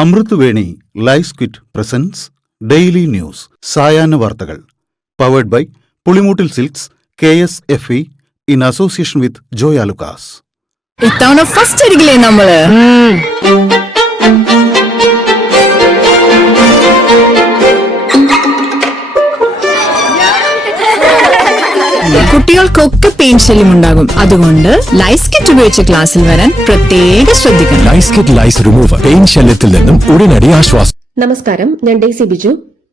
അമൃത് Veni life quit presents daily news സായാഹ്ന വാർത്തകൾ powered by Pulimoottil silks KSFE in association with Joy Alukkas. ഇത്തവണ first അടിക്കില്ലേ നമ്മള്? കുട്ടികൾക്കൊക്കെ പെയിൻ ശല്യം ഉണ്ടാകും. അതുകൊണ്ട് ലൈസ് കിറ്റ് ഉപയോഗിച്ച് ക്ലാസ്സിൽ വരാൻ പ്രത്യേകം ശ്രദ്ധിക്കണം. ലൈസ് കിറ്റ് ലൈസ് റിമൂവർ പെയിൻ ശല്യത്തിൽ നിന്നും ഉടനടി ആശ്വാസം. നമസ്കാരം, ഞാൻ ഡെയ്സി ബിജു.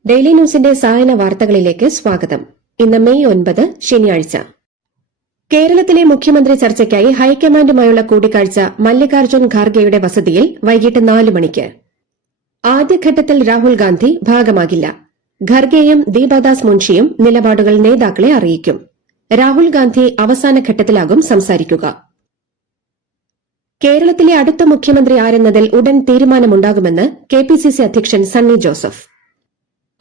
ഡെയിലി ന്യൂസിന്റെ സായന വാർത്തകളിലേക്ക് സ്വാഗതം. ഇന്ന് മെയ് 9 ശനിയാഴ്ച. കേരളത്തിലെ മുഖ്യമന്ത്രി ചർച്ചയ്ക്കായി ഹൈക്കമാൻഡുമായുള്ള കൂടിക്കാഴ്ച മല്ലികാർജ്ജുൻ ഖാർഗെയുടെ വസതിയിൽ വൈകിട്ട് 4 മണിക്ക്. ആദ്യഘട്ടത്തിൽ രാഹുൽ ഗാന്ധി ഭാഗമാകില്ല. ഖർഗെയും ദീപദാസ് മുൻഷിയും നിലപാടുകൾ നേതാക്കളെ അറിയിക്കും. രാഹുൽ ഗാന്ധി അവസാന ഘട്ടത്തിലാകും സംസാരിക്കുക. കേരളത്തിലെ അടുത്ത മുഖ്യമന്ത്രി ആരെന്നതിൽ ഉടൻ തീരുമാനമുണ്ടാകുമെന്ന് KPCC അധ്യക്ഷൻ സണ്ണി ജോസഫ്.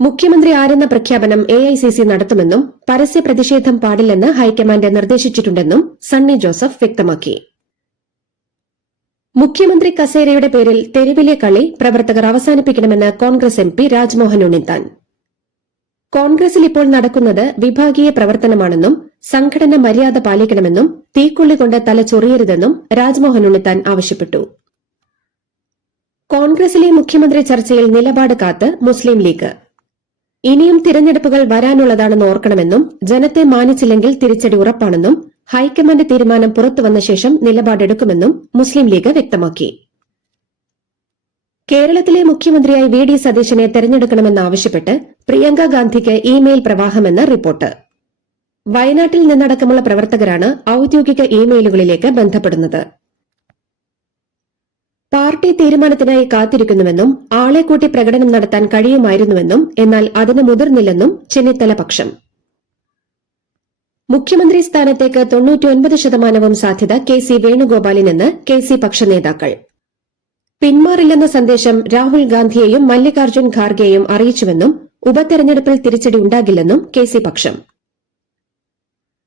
മുഖ്യമന്ത്രി ആരെന്ന പ്രഖ്യാപനം AICC നടത്തുമെന്നും പരസ്യ പ്രതിഷേധം പാടില്ലെന്ന് ഹൈക്കമാൻഡ് നിർദ്ദേശിച്ചിട്ടുണ്ടെന്നും സണ്ണി ജോസഫ് വ്യക്തമാക്കി. മുഖ്യമന്ത്രി കസേരയുടെ പേരിൽ തെരുവിലെ കളി പ്രവർത്തകർ അവസാനിപ്പിക്കണമെന്ന് കോൺഗ്രസ് MP രാജ്മോഹൻ ഉണ്ണിത്താൻ. കോൺഗ്രസിൽ ഇപ്പോൾ നടക്കുന്നത് വിഭാഗീയ പ്രവർത്തനമാണെന്നും സംഘടന മര്യാദ പാലിക്കണമെന്നും തീക്കൊള്ളി കൊണ്ട് തല ചൊറിയരുതെന്നും രാജ്മോഹൻ ഉണ്ണിത്താൻ ആവശ്യപ്പെട്ടു. കോൺഗ്രസിലെ മുഖ്യമന്ത്രി ചർച്ചയിൽ നിലപാട് കാത്ത് മുസ്ലിം ലീഗ്. ഇനിയും തിരഞ്ഞെടുപ്പുകൾ വരാനുള്ളതാണെന്ന് ഓർക്കണമെന്നും ജനത്തെ മാനിച്ചില്ലെങ്കിൽ തിരിച്ചടി ഉറപ്പാണെന്നും ഹൈക്കമാൻഡ് തീരുമാനം പുറത്തുവന്ന ശേഷം നിലപാടെടുക്കുമെന്നും മുസ്ലിം ലീഗ് വ്യക്തമാക്കി. കേരളത്തിലെ മുഖ്യമന്ത്രിയായി VD സതീശനെ തെരഞ്ഞെടുക്കണമെന്നാവശ്യപ്പെട്ട് പ്രിയങ്ക ഗാന്ധിക്ക് ഇമെയിൽ പ്രവാഹമെന്ന് റിപ്പോർട്ട്. വയനാട്ടിൽ നിന്നടക്കമുള്ള പ്രവർത്തകരാണ് ഔദ്യോഗിക ഇമെയിലുകളിലേക്ക് ബന്ധപ്പെടുന്നത്. പാർട്ടി തീരുമാനത്തിനായി കാത്തിരിക്കുന്നുവെന്നും ആളെ കൂട്ടി പ്രകടനം നടത്താൻ കഴിയുമായിരുന്നുവെന്നും എന്നാൽ അതിന് മുതിർന്നില്ലെന്നും ചെന്നിത്തല പക്ഷം. മുഖ്യമന്ത്രി സ്ഥാനത്തേക്ക് 99% സാധ്യത KC വേണുഗോപാലിനെന്ന് KC പക്ഷ നേതാക്കൾ. പിന്മാറില്ലെന്ന സന്ദേശം രാഹുൽ ഗാന്ധിയെയും മല്ലികാർജ്ജുൻ ഖാർഗെയും അറിയിച്ചുവെന്നും ഉപതെരഞ്ഞെടുപ്പിൽ തിരിച്ചടി ഉണ്ടാകില്ലെന്നും KC പക്ഷം.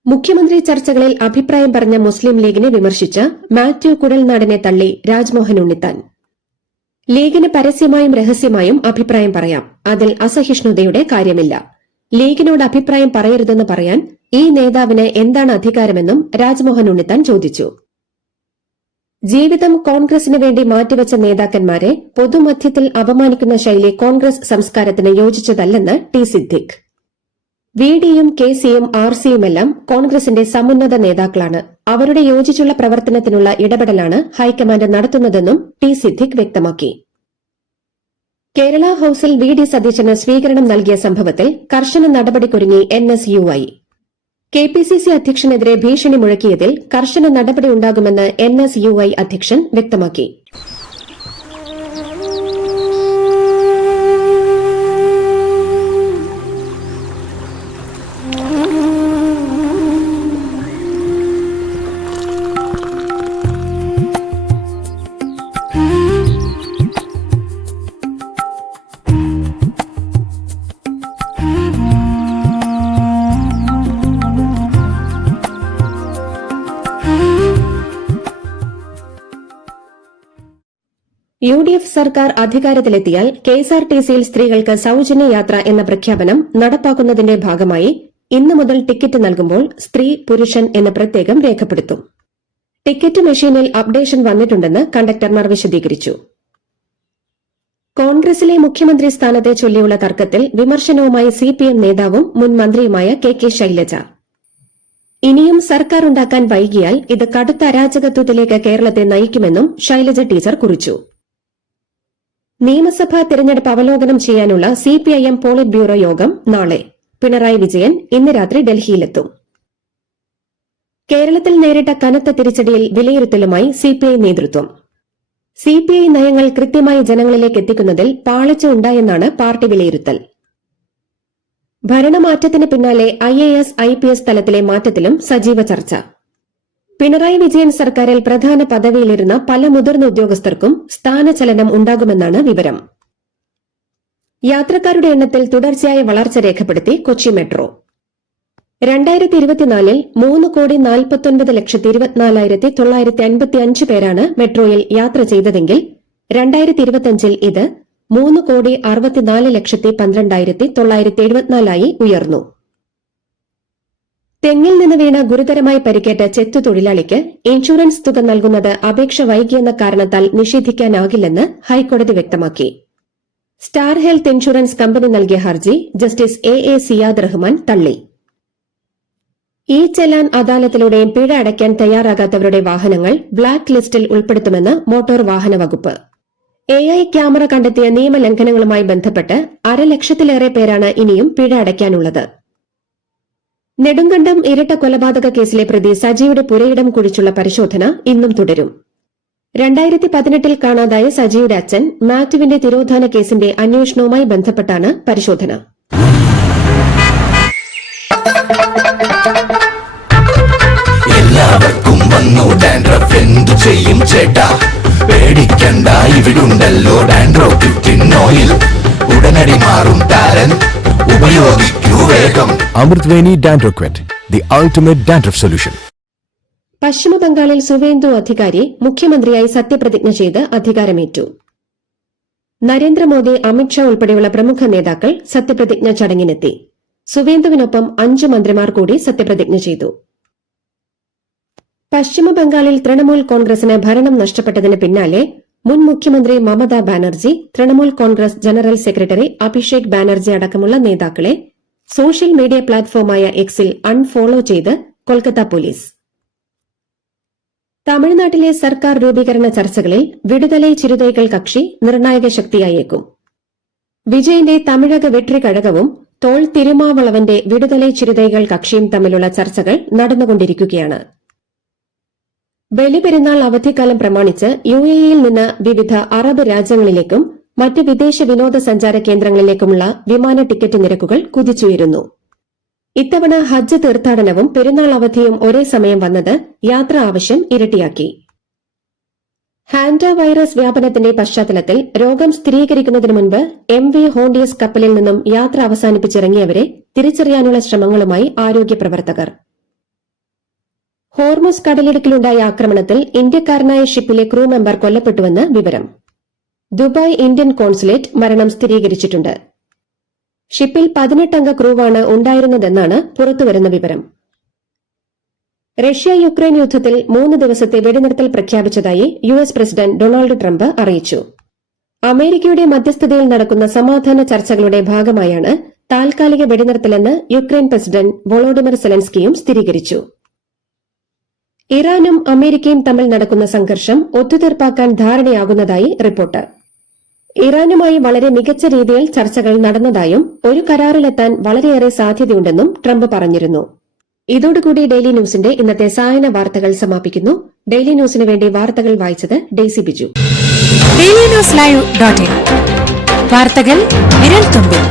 മുഖ്യമന്ത്രി ചർച്ചകളിൽ അഭിപ്രായം പറഞ്ഞ മുസ്ലിം ലീഗിനെ വിമർശിച്ച മാത്യു കുഴൽനാടനെ തള്ളി രാജ്മോഹൻ ഉണ്ണിത്താൻ. ലീഗിന് പരസ്യമായും രഹസ്യമായും അഭിപ്രായം പറയാം, അതിൽ അസഹിഷ്ണുതയുടെ കാര്യമില്ല. ലീഗിനോട് അഭിപ്രായം പറയരുതെന്ന് പറയാൻ ഈ നേതാവിന് എന്താണ് അധികാരമെന്നും രാജ്മോഹൻ ഉണ്ണിത്താൻ ചോദിച്ചു. ജീവിതം കോൺഗ്രസിന് വേണ്ടി മാറ്റിവെച്ച നേതാക്കന്മാരെ പൊതുമധ്യത്തിൽ അപമാനിക്കുന്ന ശൈലി കോൺഗ്രസ് സംസ്കാരത്തിന് യോജിച്ചതല്ലെന്ന് T സിദ്ദിഖ്. VDയും KCയും RCയുമെല്ലാം കോൺഗ്രസിന്റെ സമുന്നത നേതാക്കളാണ്. അവരുടെ യോജിച്ചുള്ള പ്രവർത്തനത്തിനുള്ള ഇടപെടലാണ് ഹൈക്കമാൻഡ് നടത്തുന്നതെന്നും T സിദ്ദിഖ് വ്യക്തമാക്കി. കേരള ഹൌസിൽ VD സതീശന് സ്വീകരണം നൽകിയ സംഭവത്തിൽ കർശന നടപടിക്കൊരുങ്ങി NSUI. KPCC അധ്യക്ഷനെതിരെ ഭീഷണി മുഴക്കിയതിൽ കർശന നടപടി ഉണ്ടാകുമെന്ന് NSUI അധ്യക്ഷൻ വ്യക്തമാക്കി. UDF സർക്കാർ അധികാരത്തിലെത്തിയാൽ KSRTCയിൽ സ്ത്രീകൾക്ക് സൌജന്യ യാത്ര എന്ന പ്രഖ്യാപനം നടപ്പാക്കുന്നതിന്റെ ഭാഗമായി ഇന്നു മുതൽ ടിക്കറ്റ് നൽകുമ്പോൾ സ്ത്രീ പുരുഷൻ എന്ന് പ്രത്യേകം രേഖപ്പെടുത്തും. ടിക്കറ്റ് മെഷീനിൽ അപ്ഡേഷൻ വന്നിട്ടുണ്ടെന്ന് കണ്ടക്ടർമാർ വിശദീകരിച്ചു. കോൺഗ്രസിലെ മുഖ്യമന്ത്രി സ്ഥാനത്തെ ചൊല്ലിയുള്ള തർക്കത്തിൽ വിമർശനവുമായി CPM നേതാവും മുൻ മന്ത്രിയുമായ KK ശൈലജ. ഇനിയും സർക്കാർ ഉണ്ടാക്കാൻ വൈകിയാൽ ഇത് കടുത്ത അരാജകത്വത്തിലേക്ക് കേരളത്തെ നയിക്കുമെന്നും ശൈലജ ടീച്ചർ കുറിച്ചു. നിയമസഭാ തെരഞ്ഞെടുപ്പ് അവലോകനം ചെയ്യാനുള്ള CPIM പോളിറ്റ് ബ്യൂറോ യോഗം നാളെ. പിണറായി വിജയൻ ഇന്ന് രാത്രി ഡൽഹിയിലെത്തും. കേരളത്തിൽ നേരിട്ട കനത്ത തിരിച്ചടിയിൽ വിലയിരുത്തലുമായി CPI നേതൃത്വം. CPI നയങ്ങൾ കൃത്യമായി ജനങ്ങളിലേക്ക് എത്തിക്കുന്നതിൽ പാളിച്ച ഉണ്ടായെന്നാണ് പാർട്ടി വിലയിരുത്തൽ. ഭരണമാറ്റത്തിന് പിന്നാലെ IAS IPS തലത്തിലെ മാറ്റത്തിലും സജീവ ചർച്ച. പിണറായി വിജയൻ സർക്കാരിൽ പ്രധാന പദവിയിലിരുന്ന പല മുതിർന്ന ഉദ്യോഗസ്ഥർക്കും സ്ഥാനചലനം ഉണ്ടാകുമെന്നാണ് വിവരം. യാത്രക്കാരുടെ എണ്ണത്തിൽ തുടർച്ചയായ വളർച്ച രേഖപ്പെടുത്തി കൊച്ചി മെട്രോ. 2024 3,49,24,955 പേരാണ് മെട്രോയിൽ യാത്ര ചെയ്തതെങ്കിൽ 2025 ഇത് 3,64,12,974 ഉയർന്നു. തെങ്ങിൽ നിന്ന് വീണ ഗുരുതരമായി പരിക്കേറ്റ ചെത്തു തൊഴിലാളിക്ക് ഇൻഷുറൻസ് തുക നൽകുന്നത് അപേക്ഷ വൈകിയെന്ന കാരണത്താൽ നിഷേധിക്കാനാകില്ലെന്ന് ഹൈക്കോടതി വ്യക്തമാക്കി. സ്റ്റാർ ഹെൽത്ത് ഇൻഷുറൻസ് കമ്പനി നൽകിയ ഹർജി ജസ്റ്റിസ് എ സിയാദ് റഹ്മാൻ തള്ളി. ഇ ചെലാൻ അദാലത്തിലൂടെയും പിഴ അടയ്ക്കാൻ തയ്യാറാകാത്തവരുടെ വാഹനങ്ങൾ ബ്ലാക്ക് ലിസ്റ്റിൽ ഉൾപ്പെടുത്തുമെന്ന് മോട്ടോർ വാഹന വകുപ്പ്. AI ക്യാമറ കണ്ടെത്തിയ നിയമലംഘനങ്ങളുമായി ബന്ധപ്പെട്ട് 500,000-ലേറെ പേരാണ് ഇനിയും പിഴ അടയ്ക്കാനുള്ളത്. നെടുങ്കണ്ടം ഇരട്ട കൊലപാതക കേസിലെ പ്രതി സജിയുടെ പുരയിടം കുഴിച്ചുള്ള പരിശോധന ഇന്നും തുടരും. 2018 കാണാതായ സജിയുടെ അച്ഛൻ മാത്യുവിന്റെ തിരോധാന കേസിന്റെ അന്വേഷണവുമായി ബന്ധപ്പെട്ടാണ് പരിശോധന. എല്ലാവർക്കും വന്നു ഡാൻഡ്രഫ്, എന്തു ചെയ്യും ചേട്ടാ? പേടിക്കണ്ട, ഇവിടുണ്ടല്ലോ ഡാൻഡ്രോക്വിറ്റിൻ ഓയിൽ. ഉടനടി മാറും താരൻ, ഉപയോഗിക്കൂ വേഗം. അമൃത്വേനി ഡാൻഡ്രോക്വിറ്റ്, ദി അൾട്ടിമേറ്റ് ഡാൻഡ്രഫ് സൊല്യൂഷൻ. പശ്ചിമബംഗാളിൽ സുവേന്ദു അധികാരി മുഖ്യമന്ത്രിയായി സത്യപ്രതിജ്ഞ ചെയ്ത് അധികാരമേറ്റു. നരേന്ദ്രമോദി, അമിത്ഷാ ഉൾപ്പെടെയുള്ള പ്രമുഖ നേതാക്കൾ സത്യപ്രതിജ്ഞ ചടങ്ങിനെത്തി. സുവേന്ദുവിനൊപ്പം 5 മന്ത്രിമാർ കൂടി സത്യപ്രതിജ്ഞ ചെയ്തു. പശ്ചിമബംഗാളിൽ തൃണമൂൽ കോൺഗ്രസിന് ഭരണം നഷ്ടപ്പെട്ടതിന് പിന്നാലെ മുൻ മുഖ്യമന്ത്രി മമതാ ബാനർജി, തൃണമൂൽ കോൺഗ്രസ് ജനറൽ സെക്രട്ടറി അഭിഷേക് ബാനർജി അടക്കമുള്ള നേതാക്കളെ സോഷ്യൽ മീഡിയ പ്ലാറ്റ്ഫോമായ എക്സിൽ അൺഫോളോ ചെയ്ത് കൊൽക്കത്ത പോലീസ്. തമിഴ്നാട്ടിലെ സർക്കാർ രൂപീകരണ ചർച്ചകളിൽ വിടുതലൈ ചിരുതൈകൾ കക്ഷി നിർണായക ശക്തിയായേക്കും. വിജയിന്റെ തമിഴക വെട്രി കഴകവും തോൾ തിരുമാവളവന്റെ വിടുതലൈ ചിരുതൈകൾ കക്ഷിയും തമ്മിലുള്ള ചർച്ചകൾ നടന്നുകൊണ്ടിരിക്കുകയാണ്. ബലിപെരുന്നാൾ അവധിക്കാലം പ്രമാണിച്ച് UAE-യിൽ നിന്ന് വിവിധ അറബ് രാജ്യങ്ങളിലേക്കും മറ്റ് വിദേശ വിനോദസഞ്ചാര കേന്ദ്രങ്ങളിലേക്കുമുള്ള വിമാന ടിക്കറ്റ് നിരക്കുകൾ കുതിച്ചുയരുന്നു. ഇത്തവണ ഹജ്ജ് തീർത്ഥാടനവും പെരുന്നാൾ അവധിയും ഒരേ സമയം വന്നത് യാത്രാ ആവശ്യം ഇരട്ടിയാക്കി. ഹാൻഡ വൈറസ് വ്യാപനത്തിന്റെ പശ്ചാത്തലത്തിൽ രോഗം സ്ഥിരീകരിക്കുന്നതിന് മുൻപ് MV ഹോണ്ടിയസ് കപ്പലിൽ നിന്നും യാത്ര അവസാനിപ്പിച്ചിറങ്ങിയവരെ തിരിച്ചറിയാനുള്ള ശ്രമങ്ങളുമായി ആരോഗ്യ പ്രവർത്തകർ. ഹോർമുസ് കടലിടുക്കിലുണ്ടായ ആക്രമണത്തിൽ ഇന്ത്യക്കാരനായ ഷിപ്പിലെ ക്രൂ മെമ്പർ കൊല്ലപ്പെട്ടുവെന്ന് വിവരം. ദുബായ് ഇന്ത്യൻ കോൺസുലേറ്റ് മരണം സ്ഥിരീകരിച്ചിട്ടുണ്ട്. ഷിപ്പിൽ 18 അംഗ ക്രൂവാണ് ഉണ്ടായിരുന്നതെന്നാണ് പുറത്തുവരുന്ന വിവരം. റഷ്യ യുക്രൈൻ യുദ്ധത്തിൽ 3 ദിവസത്തെ വെടിനിർത്തൽ പ്രഖ്യാപിച്ചതായി US പ്രസിഡന്റ് ഡൊണാൾഡ് ട്രംപ് അറിയിച്ചു. അമേരിക്കയുടെ മധ്യസ്ഥതയിൽ നടക്കുന്ന സമാധാന ചർച്ചകളുടെ ഭാഗമായാണ് താൽക്കാലിക വെടിനിർത്തലെന്ന് യുക്രൈൻ പ്രസിഡന്റ് വോളോഡിമർ സെലൻസ്കിയും സ്ഥിരീകരിച്ചു. ഇറാനും അമേരിക്കയും തമ്മിൽ നടക്കുന്ന സംഘർഷം ഒത്തുതീർപ്പാക്കാൻ ധാരണയാകുന്നതായി റിപ്പോർട്ട്. ഇറാനുമായി വളരെ മികച്ച രീതിയിൽ ചർച്ചകൾ നടന്നതായും ഒരു കരാറിലെത്താൻ വളരെയേറെ സാധ്യതയുണ്ടെന്നും ട്രംപ് പറഞ്ഞിരുന്നു. ഇതോടുകൂടി ഡെയിലി ന്യൂസിന്റെ ഇന്നത്തെ സായന വാർത്തകൾ സമാപിക്കുന്നു. ഡെയിലി ന്യൂസിന് വേണ്ടി വാർത്തകൾ വായിച്ചത് ഡെയ്സി ബിജു. ഡെയിലി ന്യൂസ് ലൈവ്.in വാർത്തകൾ വിരൽ തുമ്പിൽ.